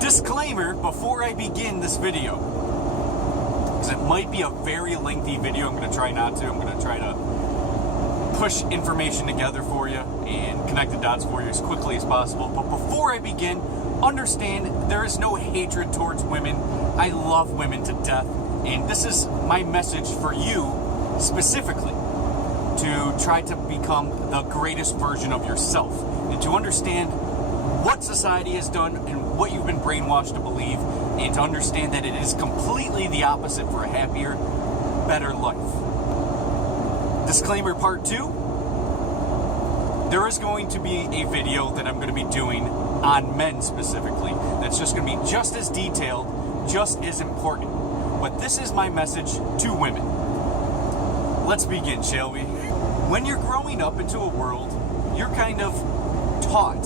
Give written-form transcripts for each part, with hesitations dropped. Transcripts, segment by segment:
Disclaimer before I begin this video, because it might be a very lengthy video. I'm going to try not to. I'm going to try to push information together for you and connect the dots for you as quickly as possible. But before I begin, understand there is no hatred towards women. I love women to death, and this is my message for you specifically, to try to become the greatest version of yourself and to understand what society has done and what you've been brainwashed to believe, and to understand that it is completely the opposite for a happier, better life. Disclaimer part 2. There is going to be a video that I'm going to be doing on men specifically. That's just going to be just as detailed, just as important. But this is my message to women. Let's begin, shall we? When you're growing up into a world, you're kind of taught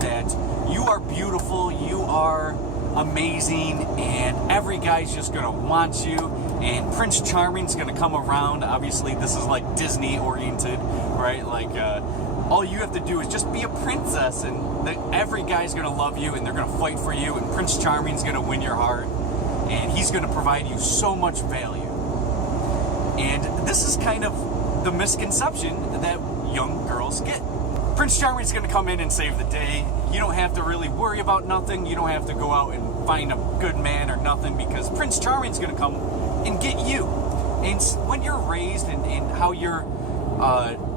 that you are beautiful, you are amazing, and every guy's just gonna want you, and Prince Charming's gonna come around. Obviously, this is like Disney oriented, right? Like, all you have to do is just be a princess, and every guy's gonna love you, and they're gonna fight for you, and Prince Charming's gonna win your heart, and he's gonna provide you so much value. And this is kind of the misconception that young girls get. Prince Charming's going to come in and save the day. You don't have to really worry about nothing. You don't have to go out and find a good man or nothing, because Prince Charming's going to come and get you. And when you're raised and how you're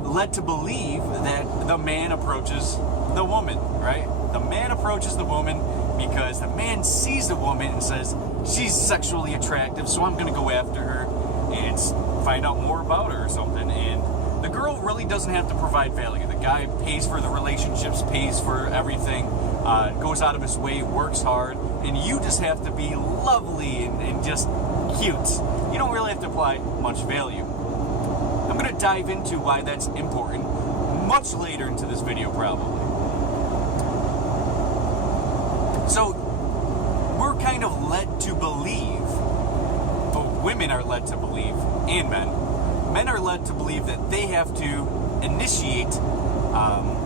led to believe that the man approaches the woman, right? The man approaches the woman because the man sees the woman and says, she's sexually attractive, so I'm going to go after her and find out more about her or something. And the girl really doesn't have to provide value. The guy pays for the relationships, pays for everything, goes out of his way, works hard, and you just have to be lovely and just cute. You don't really have to apply much value. I'm going to dive into why that's important much later into this video, probably. So, we're kind of led to believe, but women are led to believe, and men are led to believe that they have to initiate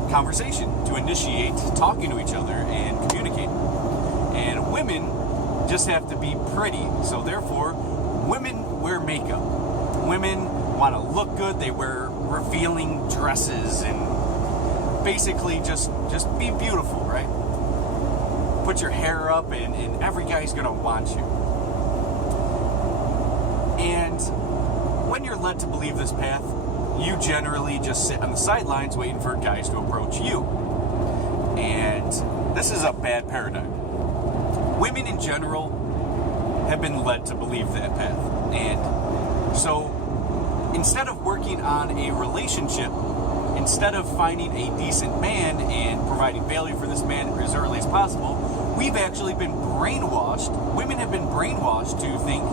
conversation, to initiate talking to each other and communicating. And women just have to be pretty. So therefore, women wear makeup. Women want to look good. They wear revealing dresses and basically just be beautiful, right? Put your hair up and every guy's going to want you. And when you're led to believe this path, you generally just sit on the sidelines waiting for guys to approach you. And this is a bad paradigm. Women in general have been led to believe that path. And so instead of working on a relationship, instead of finding a decent man and providing value for this man as early as possible, we've actually been brainwashed. Women have been brainwashed to think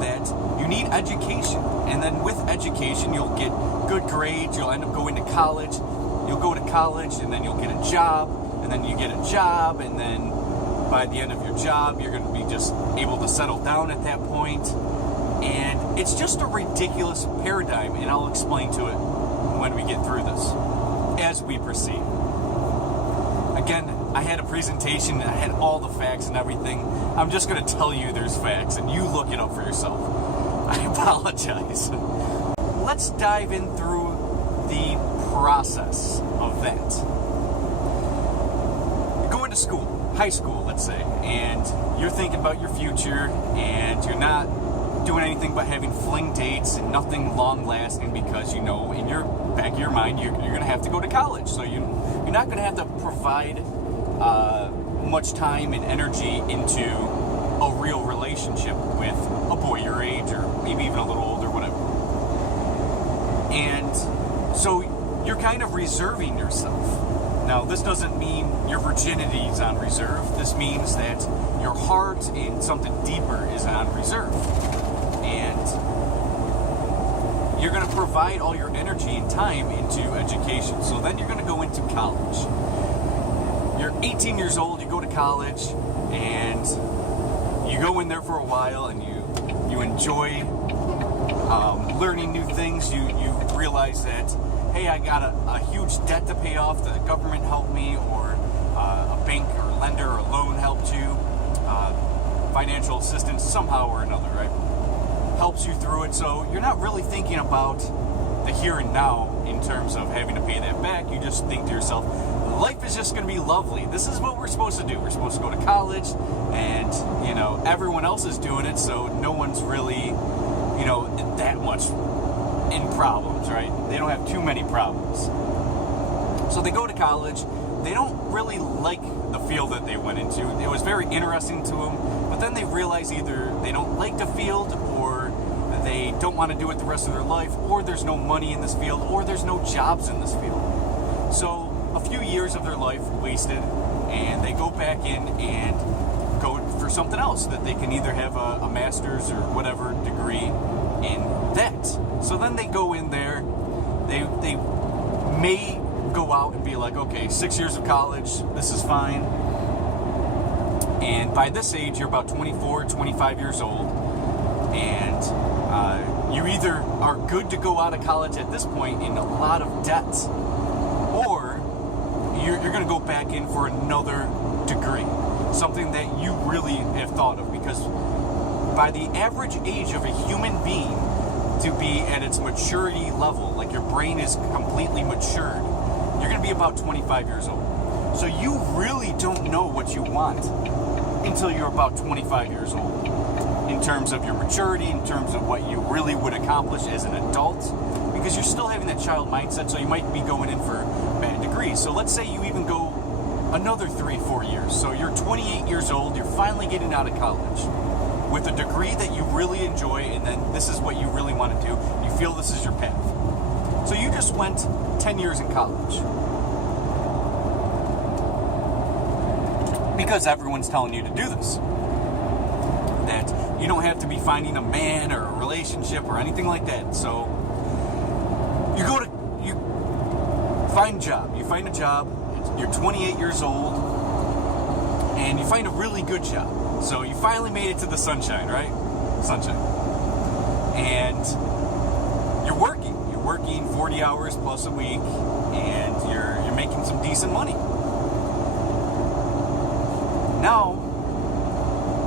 that you need education, and then with education you'll get good grades, you'll end up going to college, you'll go to college, and then you'll get a job, and then you get a job, and then by the end of your job you're going to be just able to settle down at that point. And it's just a ridiculous paradigm, and I'll explain to it when we get through this as we proceed. Again, I had a presentation, I had all the facts and everything. I'm just going to tell you there's facts, and you look it up for yourself. I apologize. Let's dive in through the process of that. You're going to school, high school, let's say, and you're thinking about your future, and you're not doing anything but having fling dates and nothing long-lasting, because you know in your back of your mind you're going to have to go to college, so you're not going to have to provide much time and energy into a real relationship with a boy your age, or maybe even a little older, whatever. And so you're kind of reserving yourself. Now, this doesn't mean your virginity is on reserve. This means that your heart and something deeper is on reserve. And you're going to provide all your energy and time into education. So then you're going to go into college. You're 18 years old, you go to college, and you go in there for a while and you enjoy learning new things. You realize that, hey, I got a huge debt to pay off. The government helped me, or a bank or lender or loan helped you. Financial assistance somehow or another, right? Helps you through it. So you're not really thinking about the here and now in terms of having to pay that back. You just think to yourself, life is just going to be lovely. This is what we're supposed to do. We're supposed to go to college, and everyone else is doing it, so no one's really that much in problems, right? They don't have too many problems. So they go to college. They don't really like the field that they went into. It was very interesting to them, but then they realize either they don't like the field, or they don't want to do it the rest of their life, or there's no money in this field, or there's no jobs in this field. So a few years of their life wasted, and they go back in and go for something else that they can either have a master's or whatever degree in that. So then they go in there, they may go out and be like, okay, 6 years of college, this is fine. And by this age, you're about 24, 25 years old, and you either are good to go out of college at this point in a lot of debt, or you're going to go back in for another degree, something that you really have thought of, because by the average age of a human being to be at its maturity level, like your brain is completely matured, you're going to be about 25 years old. So you really don't know what you want until you're about 25 years old, in terms of your maturity, in terms of what you really would accomplish as an adult, because you're still having that child mindset, so you might be going in for bad degrees. So let's say you even go another 3-4 years. So you're 28 years old, you're finally getting out of college with a degree that you really enjoy, and then this is what you really want to do. You feel this is your path. So you just went 10 years in college because everyone's telling you to do this. That you don't have to be finding a man or a relationship or anything like that. So you find a job. You find a job. You're 28 years old, and you find a really good job. So you finally made it to the sunshine, right? Sunshine. And you're working. You're working 40 hours plus a week, and you're making some decent money. Now,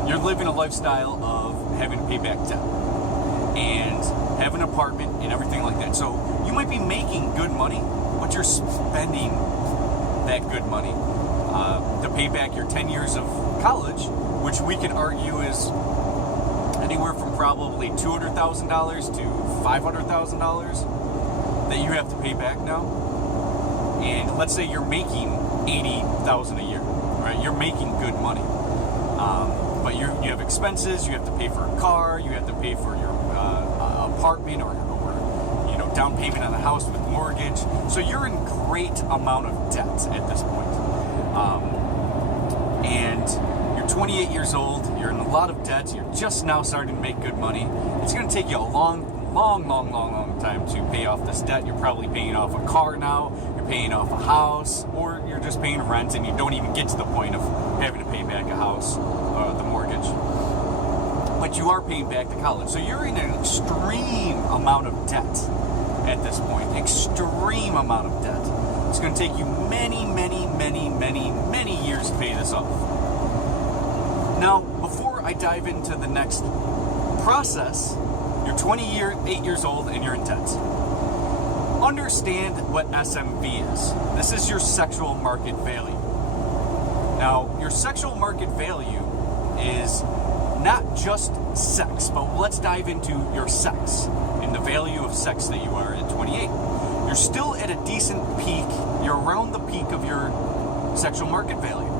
you're living a lifestyle of having to pay back debt and have an apartment and everything like that. So you might be making good money, but you're spending that good money to pay back your 10 years of college, which we can argue is anywhere from probably $200,000 to $500,000 that you have to pay back now. And let's say you're making $80,000 a year, right? You're making good money. But you have expenses, you have to pay for a car, you have to pay for your apartment or down payment on a house with mortgage. So you're in great amount of debt at this point. And you're 28 years old, you're in a lot of debt, you're just now starting to make good money. It's going to take you a long time to pay off this debt. You're probably paying off a car now, you're paying off a house, or you're just paying rent and you don't even get to the point of having to pay back a house, the mortgage. But you are paying back the college. So you're in an extreme amount of debt at this point. Extreme amount of debt. It's going to take you many years to pay this off. Now, before I dive into the next process, you're 28 years old and you're in debt. Understand what SMV is. This is your sexual market value. Now, your sexual market value is not just sex, but let's dive into your sex and the value of sex that you are at 28. You're still at a decent peak. You're around the peak of your sexual market value.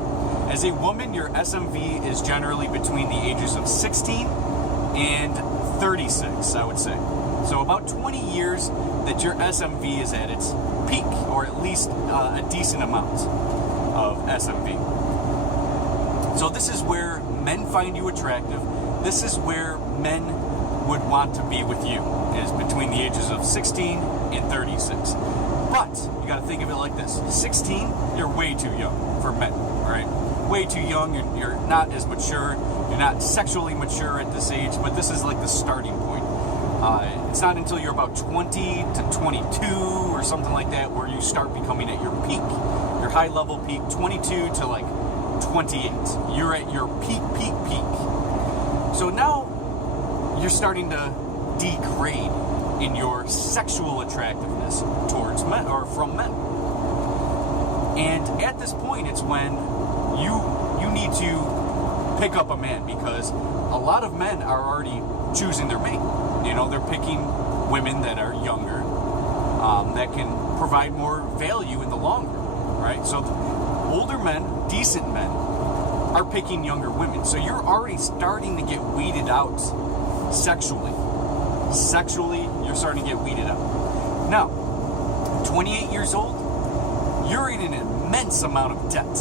As a woman, your SMV is generally between the ages of 16 and 36, I would say. So about 20 years that your SMV is at its peak, or at least a decent amount of SMV. So this is where men find you attractive. This is where men would want to be with you, is between the ages of 16 and 36. But you got to think of it like this: 16, you're way too young for men, right? way too young, you're not as mature, you're not sexually mature at this age, but this is like the starting point. It's not until you're about 20 to 22 or something like that where you start becoming at your peak, your high level peak. 22 to like 28, you're at your peak. So now you're starting to degrade in your sexual attractiveness towards men or from men. And at this point, it's when you need to pick up a man, because a lot of men are already choosing their mate. You know, they're picking women that are younger, that can provide more value in the long run, right? So older men, decent men, are picking younger women. So you're already starting to get weeded out sexually. Sexually, you're starting to get weeded out. Now, 28 years old, you're in an immense amount of debt.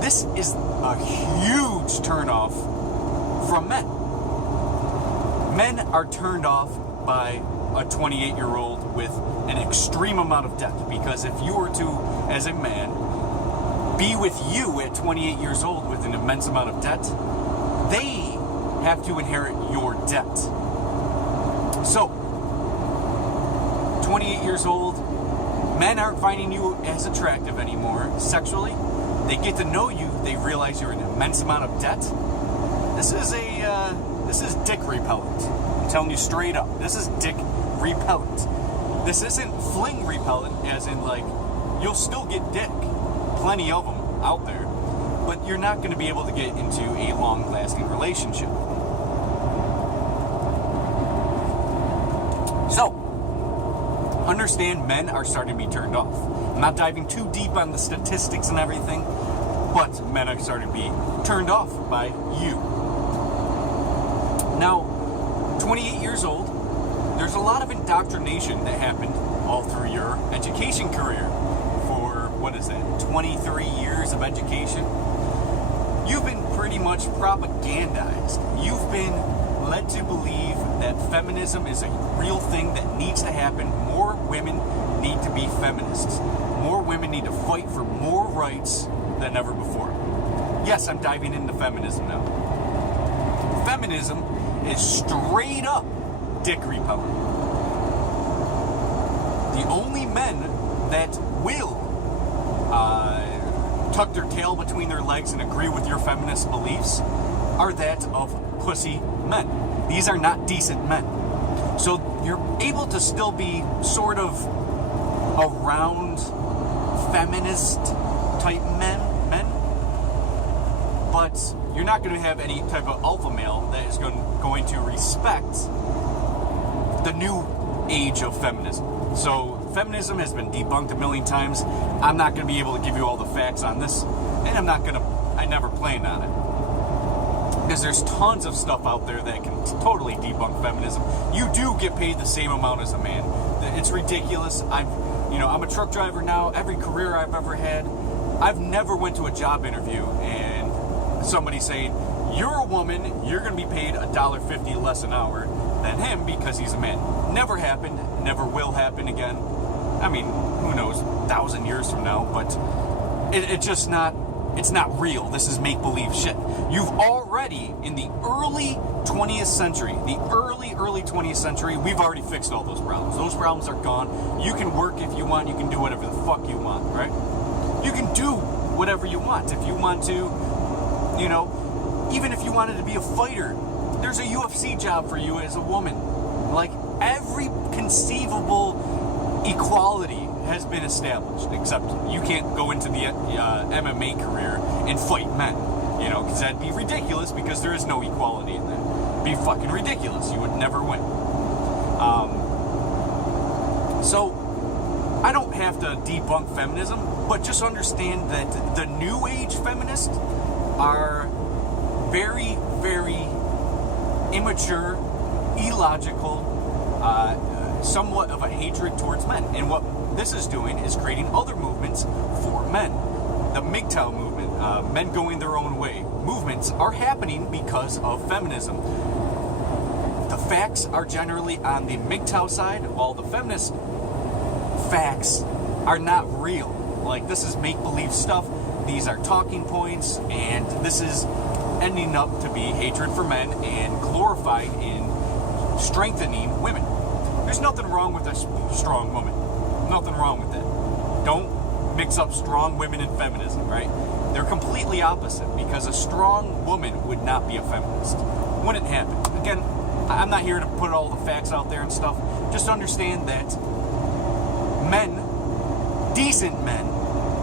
This is a huge turnoff from men. Men are turned off by a 28-year-old with an extreme amount of debt, because if you were to, as a man, be with you at 28 years old with an immense amount of debt, they have to inherit your debt. So, 28 years old, men aren't finding you as attractive anymore sexually. They get to know you, they realize you're in an immense amount of debt. This is dick repellent. I'm telling you straight up, this is dick repellent. This isn't fling repellent, as in like, you'll still get dick. Plenty of them out there. But you're not going to be able to get into a long-lasting relationship. So, understand men are starting to be turned off. I'm not diving too deep on the statistics and everything, but men are starting to be turned off by you. Now, 28 years old, there's a lot of indoctrination that happened all through your education career. For, 23 years of education? You've been pretty much propagandized. You've been led to believe that feminism is a real thing that needs to happen. More women need to be feminists. More women need to fight for more rights than ever before. Yes, I'm diving into feminism now. Feminism is straight up dick repellent. The only men that will tuck their tail between their legs and agree with your feminist beliefs are that of pussy men. These are not decent men. So you're able to still be sort of around feminist type men, but you're not going to have any type of alpha male that is going to respect the new age of feminism. So feminism has been debunked a million times. I'm not going to be able to give you all the facts on this, and I never plan on it. Because there's tons of stuff out there that can totally debunk feminism. You do get paid the same amount as a man. It's ridiculous. I'm a truck driver now. Every career I've ever had, I've never went to a job interview and somebody saying, you're a woman, you're going to be paid $1.50 less an hour than him because he's a man. Never happened, never will happen again. I mean, who knows, 1,000 years from now, but it's not real. This is make-believe shit. You've already, in the early 20th century, early 20th century, we've already fixed all those problems. Those problems are gone. You can work if you want, you can do whatever the fuck you want, right? You can do whatever you want. If you want to, even if you wanted to be a fighter, there's a UFC job for you as a woman. Like, every conceivable equality has been established, except you can't go into the MMA career and fight men, because that'd be ridiculous, because there is no equality in that. It'd be fucking ridiculous. You would never win. So, I don't have to debunk feminism, but just understand that the new age feminists are very, very immature, illogical, somewhat of a hatred towards men. And what this is doing is creating other movements for men. The MGTOW movement, men going their own way, movements are happening because of feminism. The facts are generally on the MGTOW side, while the feminist facts are not real. Like, this is make-believe stuff. these are talking points, and this is ending up to be hatred for men and glorified in strengthening women. There's nothing wrong with a strong woman. Nothing wrong with that. Don't mix up strong women and feminism, right? They're completely opposite, because a strong woman would not be a feminist. Wouldn't happen. Again, I'm not here to put all the facts out there and stuff. Just understand that men, decent men,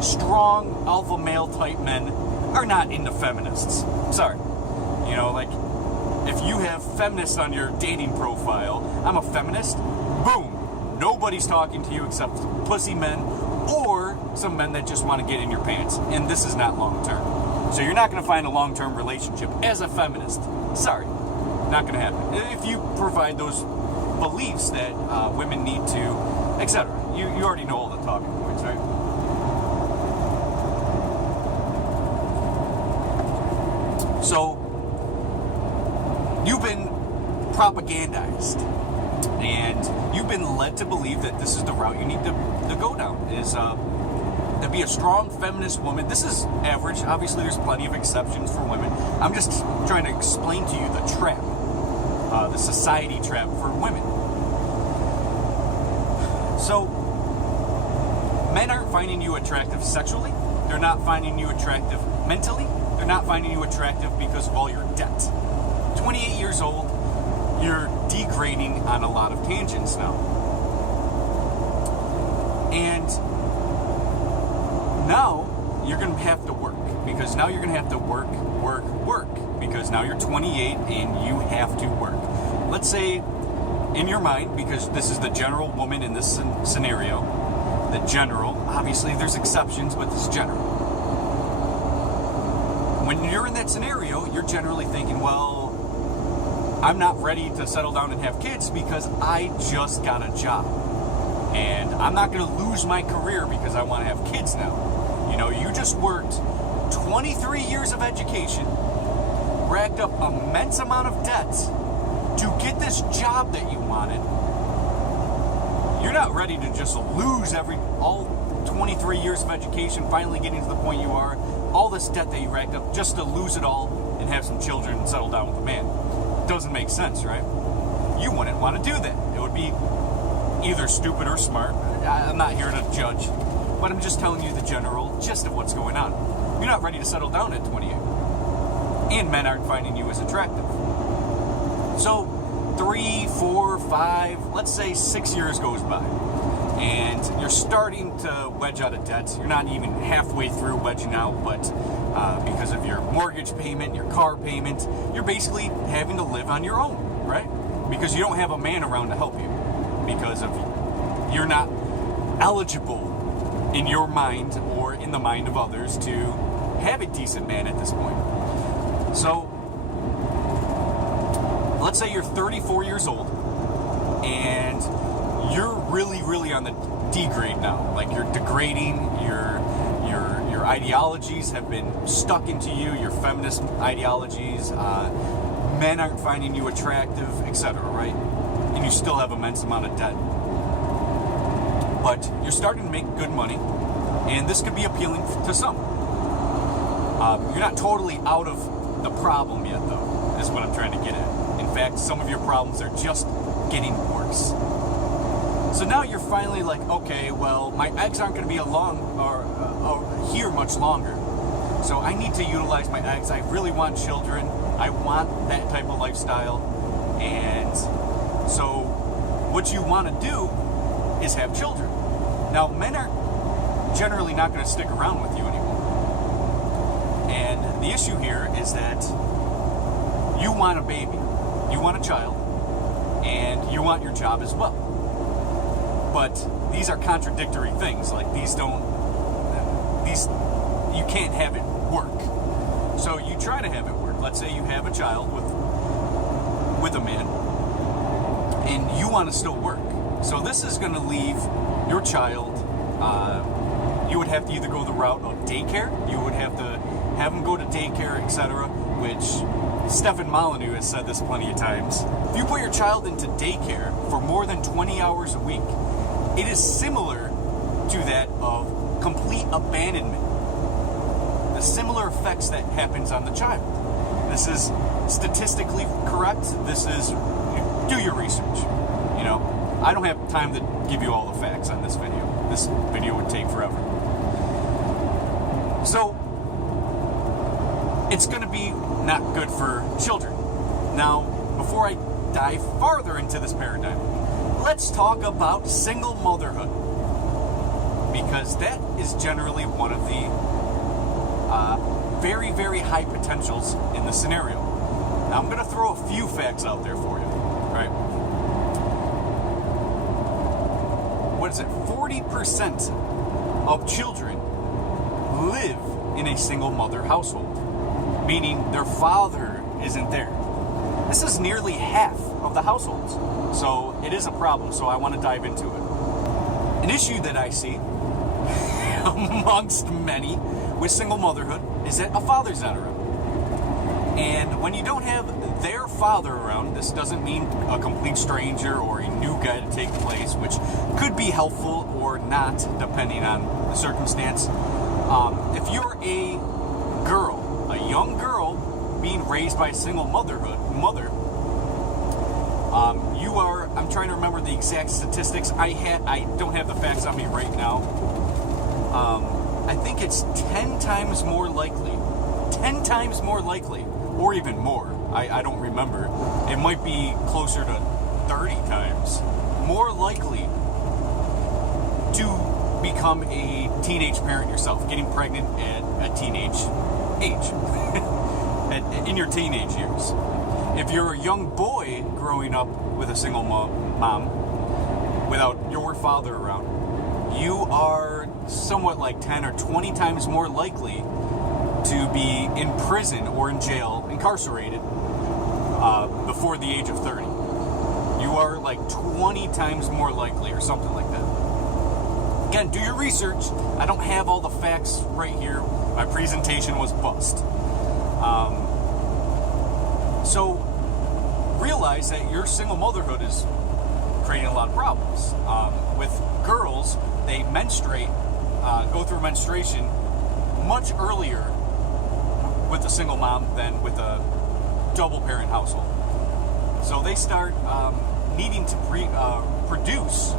strong alpha male type men are not into feminists. Sorry. You know, like, if you have feminist on your dating profile, I'm a feminist, boom, nobody's talking to you except pussy men or some men that just want to get in your pants. And this is not long term. So you're not going to find a long-term relationship as a feminist. Sorry. Not going to happen. If you provide those beliefs that women need to, etc. You already know all the talking points, right? So, you've been propagandized, and you've been led to believe that this is the route you need to go down, is to be a strong feminist woman. This is average. Obviously, there's plenty of exceptions for women. I'm just trying to explain to you the trap, the society trap for women. So, men aren't finding you attractive sexually. They're not finding you attractive mentally. They're not finding you attractive because of all your debt. 28 years old, you're degrading on a lot of tangents now. And now you're going to have to work, because now you're going to have to work, because now you're 28 and you have to work. Let's say in your mind, because this is the general woman in this scenario, the general, obviously there's exceptions, but this is general. When you're in that scenario, you're generally thinking, well, I'm not ready to settle down and have kids because I just got a job. And I'm not going to lose my career because I want to have kids now. You know, you just worked 23 years of education, racked up immense amount of debt to get this job that you wanted. You're not ready to just lose all 23 years of education, finally getting to the point you are, all this debt that you racked up just to lose it all and have some children and settle down with a man. Doesn't make sense, right? You wouldn't want to do that. It would be either stupid or smart. I'm not here to judge, but I'm just telling you the general gist of what's going on. You're not ready to settle down at 28, and men aren't finding you as attractive. So 3, 4, 5, let's say 6 years goes by, and you're starting to wedge out of debt. You're not even halfway through wedging out, but because of your mortgage payment, your car payment, you're basically having to live on your own, right? Because you don't have a man around to help you, because of you're not eligible in your mind or in the mind of others to have a decent man at this point. So let's say you're 34 years old and you're really on the degrade now. Like, you're degrading, your ideologies have been stuck into you, your feminist ideologies, men aren't finding you attractive, etc., right? And you still have immense amount of debt. But you're starting to make good money, and this could be appealing to some. You're not totally out of the problem yet, though, is what I'm trying to get at. In fact, some of your problems are just getting worse. So now you're finally like, okay, well, my eggs aren't going to be here much longer. So I need to utilize my eggs. I really want children. I want that type of lifestyle. And so what you want to do is have children. Now, men are generally not going to stick around with you anymore. And the issue here is that you want a baby, you want a child, and you want your job as well. But these are contradictory things. Like, you can't have it work. So you try to have it work. Let's say you have a child with a man, and you want to still work. So this is going to leave your child, you would have to either go the route of daycare, you would have to have them go to daycare, etc., which Stefan Molyneux has said this plenty of times. If you put your child into daycare for more than 20 hours a week, it is similar to that of complete abandonment. the similar effects that happens on the child. This is statistically correct. This is, do your research. You know, I don't have time to give you all the facts on this video. This video would take forever. So, it's going to be not good for children. Now, before I dive farther into this paradigm, let's talk about single motherhood, because that is generally one of the very, very high potentials in the scenario. Now, I'm going to throw a few facts out there for you, right? What is it? 40% of children live in a single mother household, meaning their father isn't there. This is nearly half of the households, so it is a problem, so I want to dive into it. An issue that I see amongst many with single motherhood is that a father's not around. And when you don't have their father around, this doesn't mean a complete stranger or a new guy to take place, which could be helpful or not, depending on the circumstance. If you're a girl, a young girl being raised by a single mother, you are, I'm trying to remember the exact statistics. I don't have the facts on me right now. I think it's 10 times more likely, or even more. I don't remember. It might be closer to 30 times more likely to become a teenage parent yourself, getting pregnant at a teenage age, in your teenage years. If you're a young boy growing up with a single mom, without your father around, you are somewhat like 10 or 20 times more likely to be in prison or in jail, incarcerated, before the age of 30. You are like 20 times more likely, or something like that. Again, do your research. I don't have all the facts right here. My presentation was bust. So, realize that your single motherhood is creating a lot of problems. With girls, they menstruate, go through menstruation much earlier with a single mom than with a double parent household. So they start needing to produce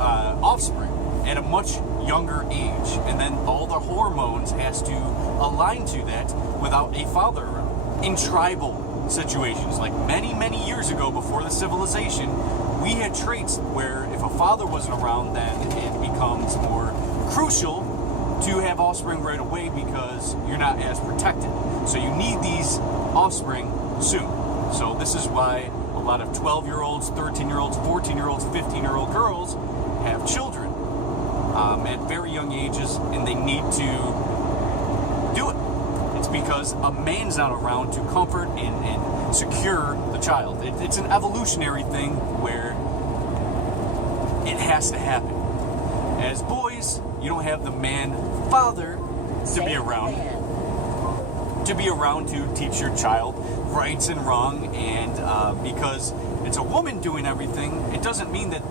offspring at a much younger age, and then all the hormones has to align to that without a father around. In tribal situations, like many, many years ago before the civilization, we had traits where if a father wasn't around, then it becomes more crucial to have offspring right away because you're not as protected. So you need these offspring soon. So this is why a lot of 12-year-olds, 13-year-olds, 14-year-olds, 15-year-old girls have children at very young ages, and they need to do it. It's because a man's not around to comfort and secure the child. It's an evolutionary thing where it has to happen. As boys, you don't have the father to be around. To be around to teach your child rights and wrong, and because it's a woman doing everything, it doesn't mean that,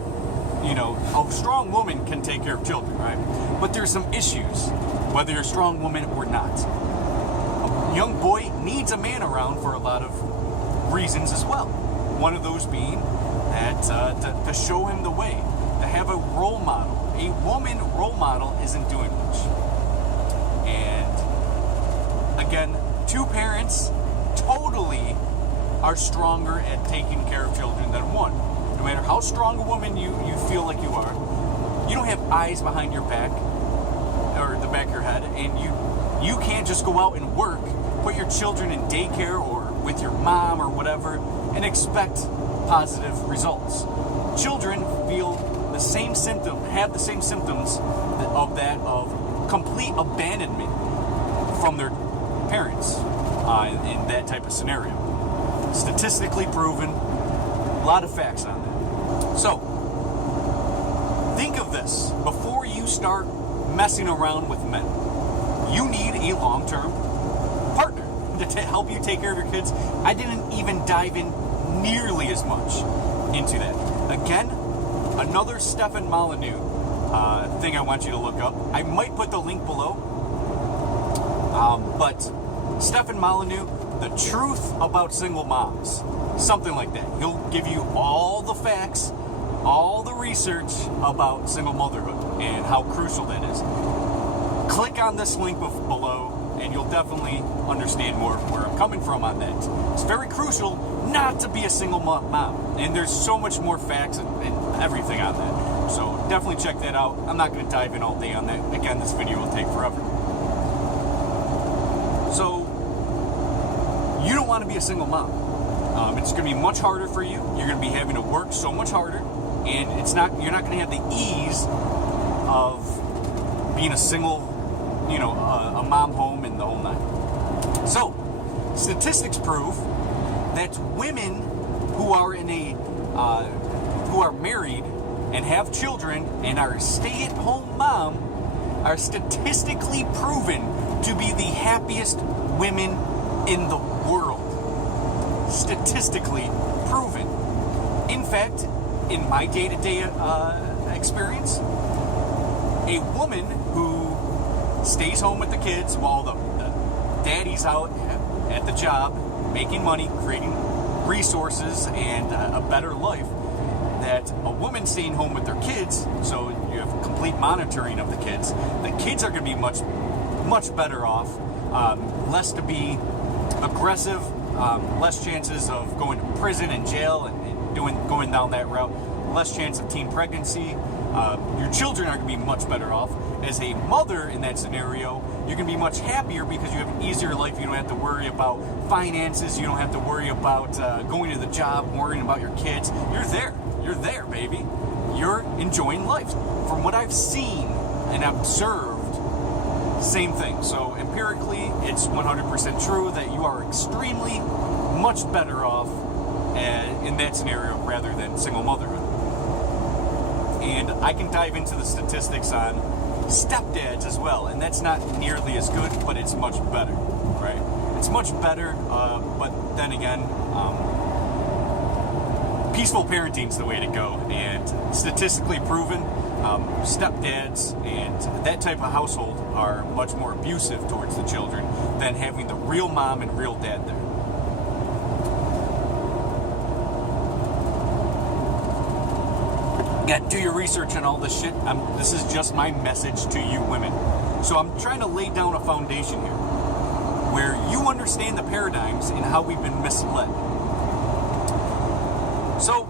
you know, a strong woman can take care of children, right? But there's some issues, whether you're a strong woman or not. A young boy needs a man around for a lot of reasons as well. One of those being that to show him the way, to have a role model. A woman role model isn't doing much. And again, two parents totally are stronger at taking care of children than one. No matter how strong a woman you feel like you are, you don't have eyes behind your back or the back of your head, and you can't just go out and work, put your children in daycare or with your mom or whatever, and expect positive results. Children feel the same symptoms of complete abandonment from their parents in that type of scenario. Statistically proven, a lot of facts on that. So, think of this. Before you start messing around with men, you need a long-term partner to help you take care of your kids. I didn't even dive in nearly as much into that. Again, another Stefan Molyneux thing I want you to look up. I might put the link below. But Stefan Molyneux, The Truth About Single Moms, something like that. He'll give you all the facts, all the research about single motherhood and how crucial that is. Click on this link below and you'll definitely understand more where I'm coming from on that. It's very crucial not to be a single mom, and there's so much more facts and everything on that. So definitely check that out. I'm not going to dive in all day on that. Again, this video will take forever. So you don't want to be a single mom. It's going to be much harder for you. You're going to be having to work so much harder, and you're not going to have the ease of being a single, a mom home and the whole nine. So statistics prove that women who are who are married and have children and are stay-at-home mom are statistically proven to be the happiest women in the world. Statistically proven. In fact, in my day-to-day experience, a woman who stays home with the kids while the daddy's out at the job, making money, creating resources, and a better life, that a woman staying home with their kids, so you have complete monitoring of the kids are going to be much better off, less to be aggressive, less chances of going to prison and jail and going down that route, less chance of teen pregnancy. Your children are going to be much better off. As a mother in that scenario, you're going to be much happier because you have an easier life. You don't have to worry about finances. You don't have to worry about going to the job, worrying about your kids. You're there. You're there, baby. You're enjoying life. From what I've seen and observed, same thing. So empirically, it's 100% true that you are extremely much better off in that scenario rather than single motherhood. And I can dive into the statistics on stepdads as well, and that's not nearly as good, but it's much better, right? It's much better, but then again, peaceful parenting's the way to go, and statistically proven, stepdads and that type of household are much more abusive towards the children than having the real mom and real dad there. Yeah, do your research on all this shit. This is just my message to you women. So I'm trying to lay down a foundation here where you understand the paradigms and how we've been misled. So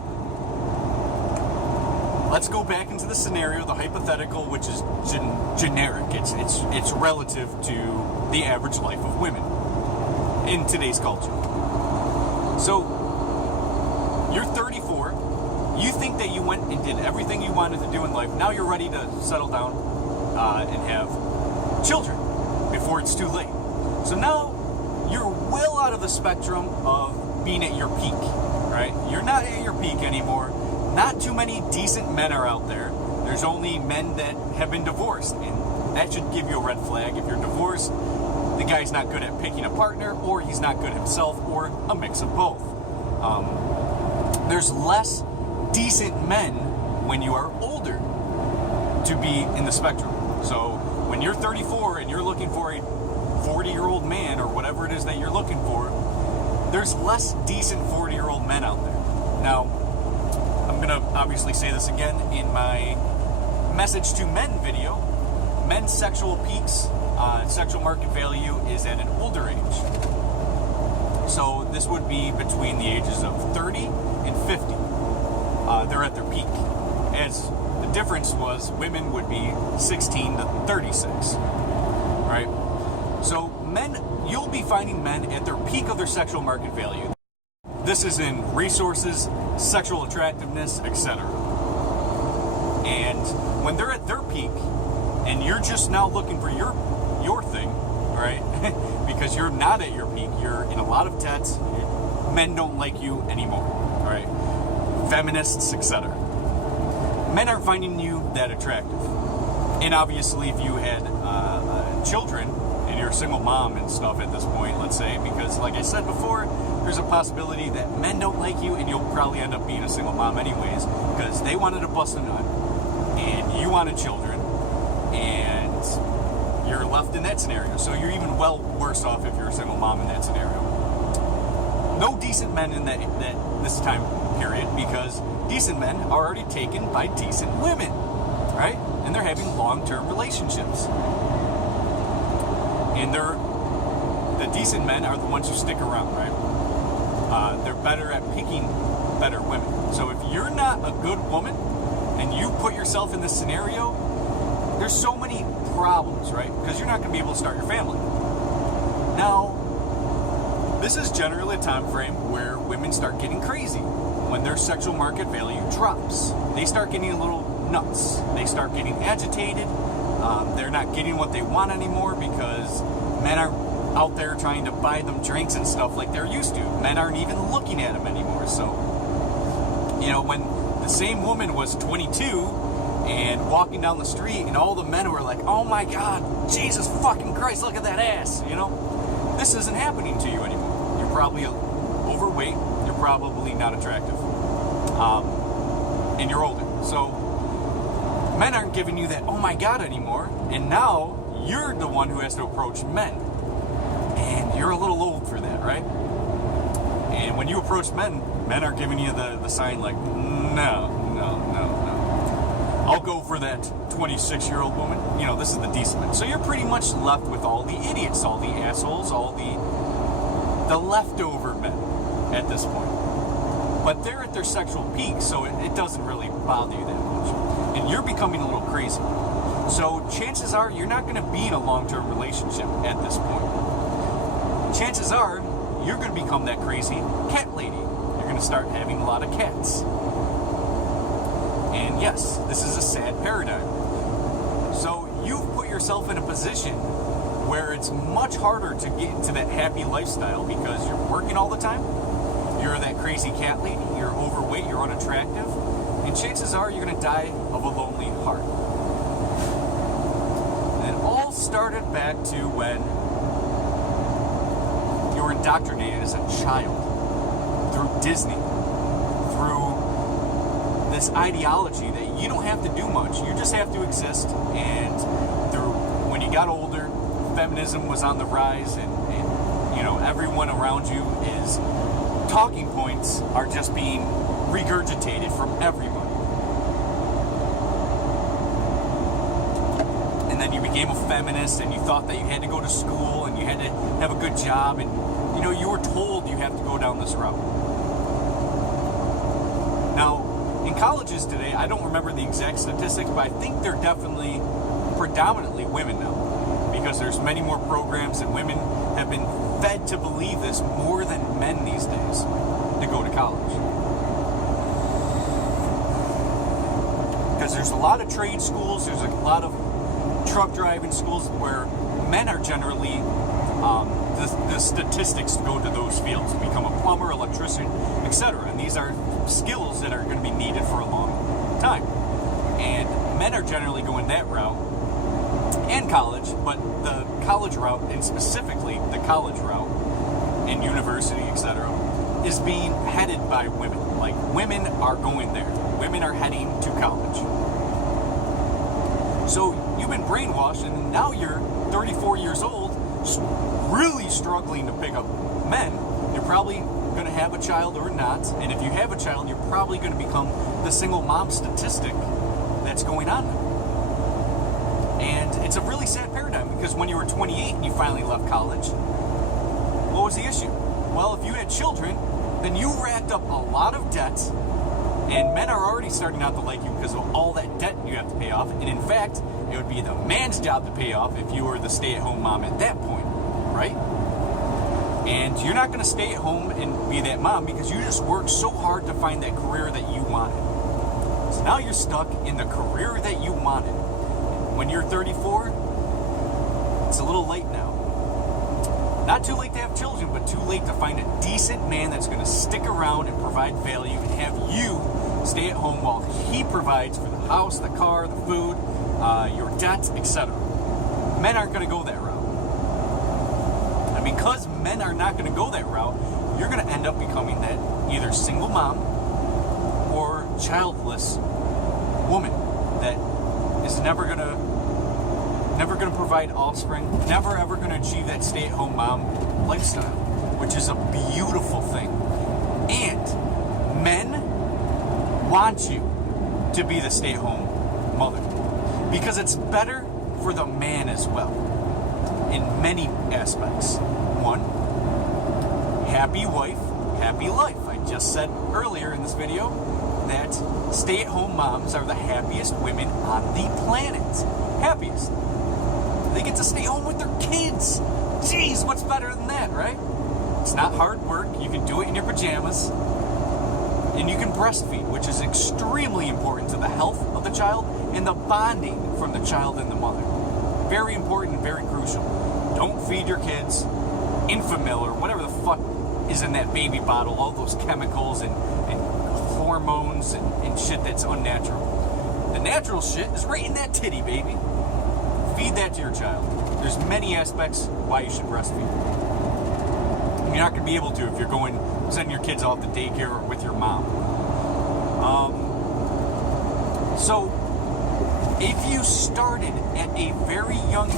let's go back into the scenario, the hypothetical, which is generic. It's relative to the average life of women in today's culture. So you're 34. You think that you went and did everything you wanted to do in life. Now you're ready to settle down and have children before it's too late. So now you're well out of the spectrum of being at your peak, right? You're not at your peak anymore. Not too many decent men are out there. There's only men that have been divorced, and that should give you a red flag. If you're divorced, the guy's not good at picking a partner, or he's not good himself, or a mix of both. There's less decent men when you are older to be in the spectrum. So when you're 34 and you're looking for a 40-year-old man or whatever it is that you're looking for, there's less decent 40-year-old men out there. Now, I'm going to obviously say this again in my message to men video. Men's sexual peaks, sexual market value is at an older age. So this would be between the ages of 30 and 50. They're at their peak. As the difference was, women would be 16 to 36, right? So men, you'll be finding men at their peak of their sexual market value. This is in resources, sexual attractiveness, etc. And when they're at their peak, and you're just now looking for your thing, right? Because you're not at your peak, you're in a lot of debt. Men don't like you anymore, right? Feminists, etc. Men aren't finding you that attractive. And obviously, if you had children and you're a single mom and stuff at this point, let's say, because like I said before, there's a possibility that men don't like you and you'll probably end up being a single mom anyways because they wanted to bust a nut and you wanted children and you're left in that scenario. So you're even well worse off if you're a single mom in that scenario. No decent men in this time period, because decent men are already taken by decent women, right? And they're having long-term relationships. And the decent men are the ones who stick around, right? They're better at picking better women. So if you're not a good woman and you put yourself in this scenario, there's so many problems, right? Because you're not going to be able to start your family. Now, this is generally a time frame where women start getting crazy. When their sexual market value drops, they start getting a little nuts. They start getting agitated. They're not getting what they want anymore because men aren't out there trying to buy them drinks and stuff like they're used to. Men aren't even looking at them anymore. So, when the same woman was 22 and walking down the street and all the men were like, oh my God, Jesus fucking Christ, look at that ass, this isn't happening to you anymore. You're probably overweight. You're probably not attractive. And you're older. So men aren't giving you that, oh my God, anymore. And now you're the one who has to approach men. And you're a little old for that, right? And when you approach men are giving you the sign like, no. I'll go for that 26-year-old woman. This is the decent man. So you're pretty much left with all the idiots, all the assholes, all the leftover men at this point. But they're at their sexual peak, so it doesn't really bother you that much. And you're becoming a little crazy. So chances are you're not going to be in a long-term relationship at this point. Chances are you're going to become that crazy cat lady. You're going to start having a lot of cats. And yes, this is a sad paradigm. So you've put yourself in a position where it's much harder to get into that happy lifestyle because you're working all the time. You're that crazy cat lady. You're overweight. You're unattractive. And chances are you're going to die of a lonely heart. And it all started back to when you were indoctrinated as a child through Disney, through this ideology that you don't have to do much. You just have to exist. And when you got older, feminism was on the rise, and everyone around you is talking points are just being regurgitated from everyone. And then you became a feminist, and you thought that you had to go to school and you had to have a good job, and you were told you have to go down this route. Now, in colleges today, I don't remember the exact statistics, but I think they're definitely predominantly women now, because there's many more programs, and women have been fed to believe this more than men these days to go to college. Because there's a lot of trade schools, there's a lot of truck driving schools where men are generally the statistics go to those fields, become a plumber, electrician, etc. And these are skills that are going to be needed for a long time. And men are generally going that route and college, but the college route, and specifically the college route and university, etc., is being headed by women. Like, women are going there. Women are heading to college. So you've been brainwashed, and now you're 34 years old, really struggling to pick up men. You're probably going to have a child or not, and if you have a child, you're probably going to become the single mom statistic that's going on now. And it's a really sad paradigm, because when you were 28 and you finally left college, what was the issue? Well, if you had children, then you racked up a lot of debt, and men are already starting not to like you because of all that debt you have to pay off. And in fact, it would be the man's job to pay off if you were the stay-at-home mom at that point, right? And you're not going to stay at home and be that mom because you just worked so hard to find that career that you wanted. So now you're stuck in the career that you wanted. When you're 34, it's a little late now. Not too late to have children, but too late to find a decent man that's going to stick around and provide value and have you stay at home while he provides for the house, the car, the food, your debt, etc. Men aren't going to go that route. And because men are not going to go that route, you're going to end up becoming that either single mom or childless woman that is never going to never going to provide offspring, never ever going to achieve that stay-at-home mom lifestyle, which is a beautiful thing. And men want you to be the stay-at-home mother because it's better for the man as well in many aspects. One, happy wife, happy life. I just said earlier in this video that stay-at-home moms are the happiest women on the planet. Happiest. They get to stay home with their kids. Jeez, what's better than that, right? It's not hard work. You can do it in your pajamas. And you can breastfeed, which is extremely important to the health of the child and the bonding from the child and the mother. Very important and very crucial. Don't feed your kids Infamil or whatever the fuck is in that baby bottle. All those chemicals and hormones and shit that's unnatural. The natural shit is right in that titty, baby. Feed that to your child. There's many aspects why you should breastfeed. You're not going to be able to if you're sending your kids off to daycare or with your mom. So, if you started at a very young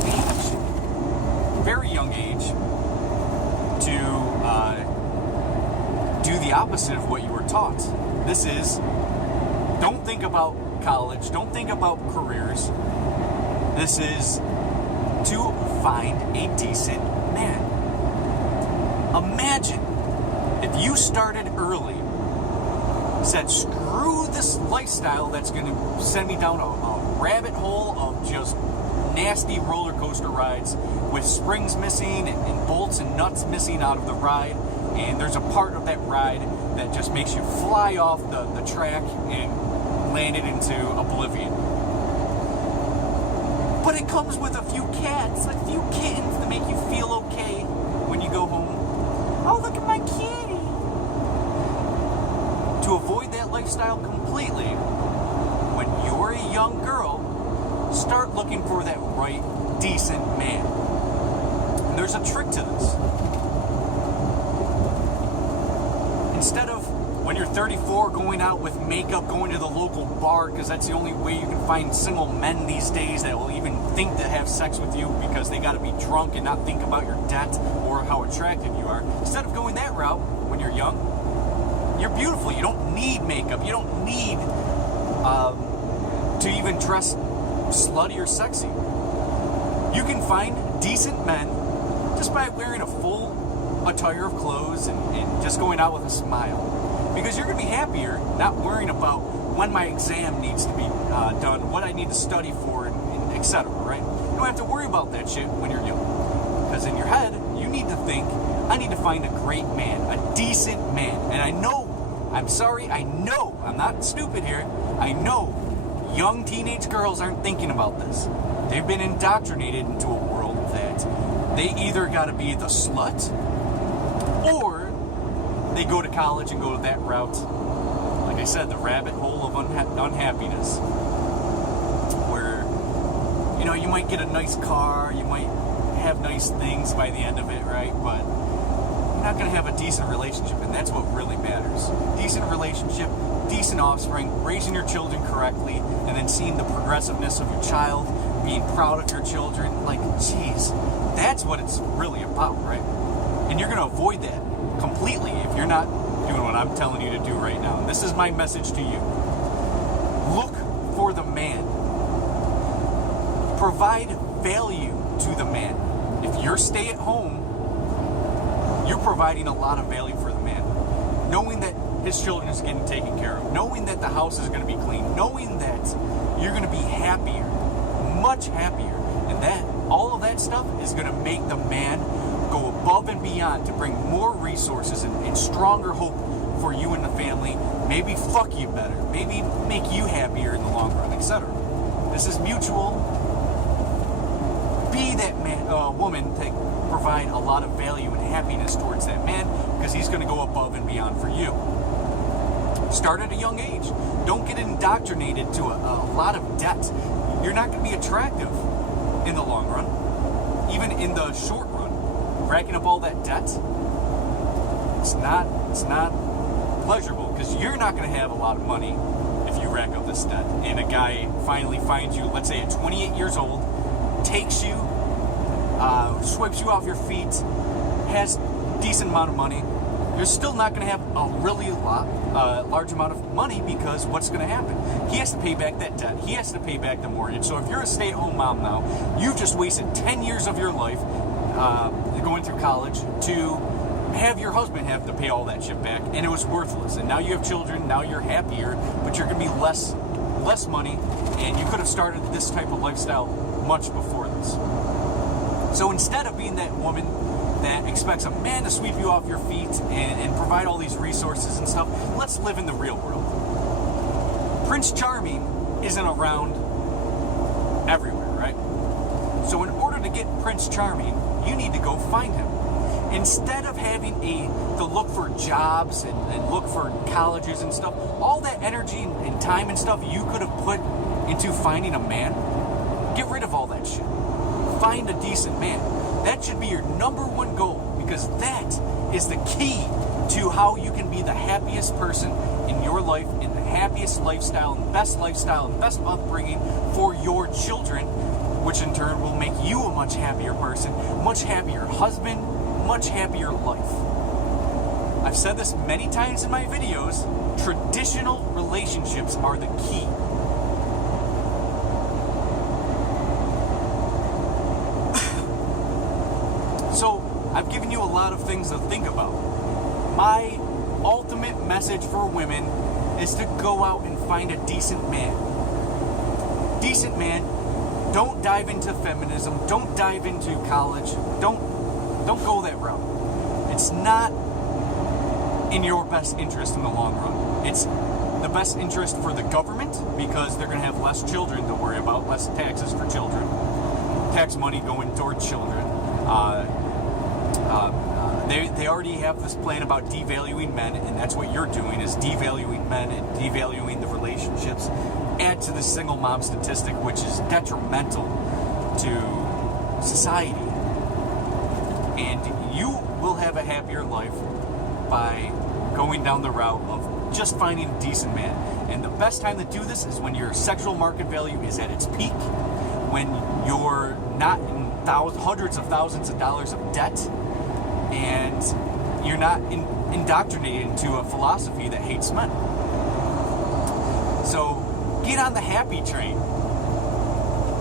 age, to do the opposite of what you were taught, this is, don't think about college, don't think about careers. This is to find a decent man. Imagine if you started early, said, screw this lifestyle that's going to send me down a rabbit hole of just nasty roller coaster rides with springs missing and bolts and nuts missing out of the ride. And there's a part of that ride that just makes you fly off the track and land it into oblivion. But it comes with a few cats, a few kittens to make you feel okay when you go home. Oh, look at my kitty. To avoid that lifestyle completely, when you're a young girl, start looking for that right, decent man. And there's a trick to this. Instead of when you're 34 going out with makeup, going to the local bar, because that's the only way you can find single men these days that will even think to have sex with you because they got to be drunk and not think about your debt or how attractive you are. Instead of going that route when you're young, you're beautiful. You don't need makeup. You don't need to even dress slutty or sexy. You can find decent men just by wearing a full attire of clothes and just going out with a smile. Because you're going to be happier not worrying about when my exam needs to be done, what I need to study for, and etc., right? You don't have to worry about that shit when you're young. Because in your head, you need to think, I need to find a great man, a decent man. And I know, I'm not stupid here. I know young teenage girls aren't thinking about this. They've been indoctrinated into a world that they either got to be the slut or they go to college and go to that route. Like I said, the rabbit hole of unhappiness. Where, you might get a nice car, you might have nice things by the end of it, right? But you're not going to have a decent relationship, and that's what really matters. Decent relationship, decent offspring, raising your children correctly, and then seeing the progressiveness of your child, being proud of your children. Like, geez, that's what it's really about, right? And you're going to avoid that completely if you're not doing what I'm telling you to do right now. And this is my message to you. Look for the man. Provide value to the man. If you're stay at home, you're providing a lot of value for the man. Knowing that his children is getting taken care of. Knowing that the house is going to be clean. Knowing that you're going to be happier. Much happier. And that all of that stuff is going to make the man go above and beyond to bring more resources and stronger hope for you and the family. Maybe fuck you better. Maybe make you happier in the long run, etc. This is mutual. Be that man, woman to provide a lot of value and happiness towards that man because he's going to go above and beyond for you. Start at a young age. Don't get indoctrinated to a lot of debt. You're not going to be attractive in the long run, even in the short run. Racking up all that debt, it's not pleasurable because you're not going to have a lot of money if you rack up this debt. And a guy finally finds you, let's say at 28 years old, takes you, swipes you off your feet, has decent amount of money, you're still not going to have a really large amount of money, because what's going to happen? He has to pay back that debt. He has to pay back the mortgage. So if you're a stay-at-home mom now, you've just wasted 10 years of your life going through college to have your husband have to pay all that shit back, and it was worthless. And now you have children, now you're happier, but you're going to be less money, and you could have started this type of lifestyle much before this. So instead of being that woman that expects a man to sweep you off your feet and provide all these resources and stuff, let's live in the real world. Prince Charming isn't around everywhere, right? So in order to get Prince Charming, you need to go find him. Instead of having to look for jobs and look for colleges and stuff, all that energy and time and stuff you could have put into finding a man, get rid of all that shit. Find a decent man. That should be your number one goal, because that is the key to how you can be the happiest person in your life, in the happiest lifestyle, and best upbringing for your children, which in turn will make you a much happier person, much happier husband, much happier life. I've said this many times in my videos, traditional relationships are the key. So, I've given you a lot of things to think about. My ultimate message for women is to go out and find a decent man. Decent man. Don't dive into feminism. Don't dive into college. Don't go that route. It's not in your best interest in the long run. It's the best interest for the government, because they're going to have less children to worry about, less taxes for children, tax money going toward children. They already have this plan about devaluing men, and that's what you're doing, is devaluing men and devaluing the relationships. Add to the single mom statistic, which is detrimental to society. And you will have a happier life by going down the route of just finding a decent man. And the best time to do this is when your sexual market value is at its peak, when you're not in hundreds of thousands of dollars of debt, and you're not indoctrinated into a philosophy that hates men. So get on the happy train.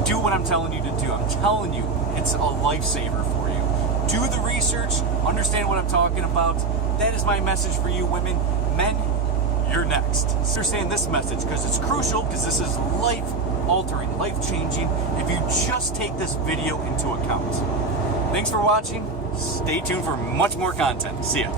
Do what I'm telling you to do. I'm telling you, it's a lifesaver for you. Do the research, understand what I'm talking about. That is my message for you women. Men, you're next. Understand this message, because it's crucial, because this is life-altering, life-changing, if you just take this video into account. Thanks for watching. Stay tuned for much more content. See ya.